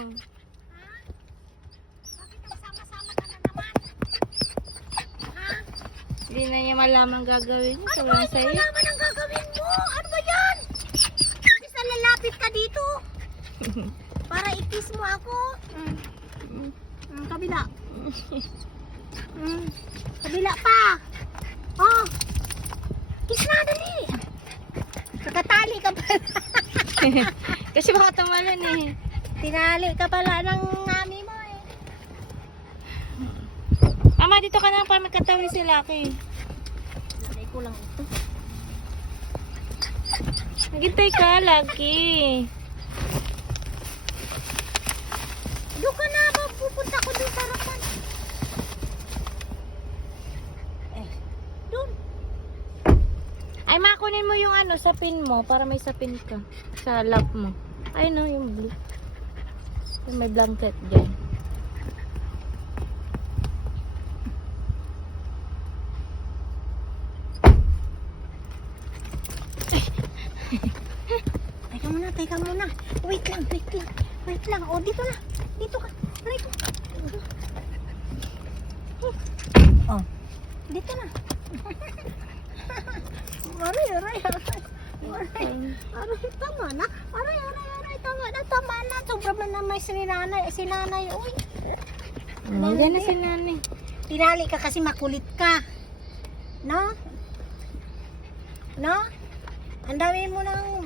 Ha? Bakit nagsama-sama ka na naman? Ha? Hindi na niya malaman gagawin niya. Ano ba Sobrang hindi saya. malaman ang gagawin mo? Ano ba yan? Imbis na lalapit ka dito. Para i-kiss mo ako. Kabila. Kabila pa. Oh. Kiss na, dali. Kakatali ka pala. Kasi baka tumalon eh. Tinali ka pala ng mami mo eh. Ama, dito ka na para magkatawi si Lucky. Lagay ko lang ito. Naghintay ka, Lucky. Doon ka na ba? Pupunta ko doon sa harapan. Doon. Ay, makunin mo yung ano, sapin mo para may sapin ka sa lap mo. Ay, no, yung blue. Yung may blanket dyan. Teka muna. Wait lang. O, dito na. Dito ka. Dito. Oh, dito na. Aray, tama na. Aray, tama na. Sobra man naman si nanay. Uy. Diyan na si nanay. Tinali ka kasi makulit ka. No? Ang dami mo nang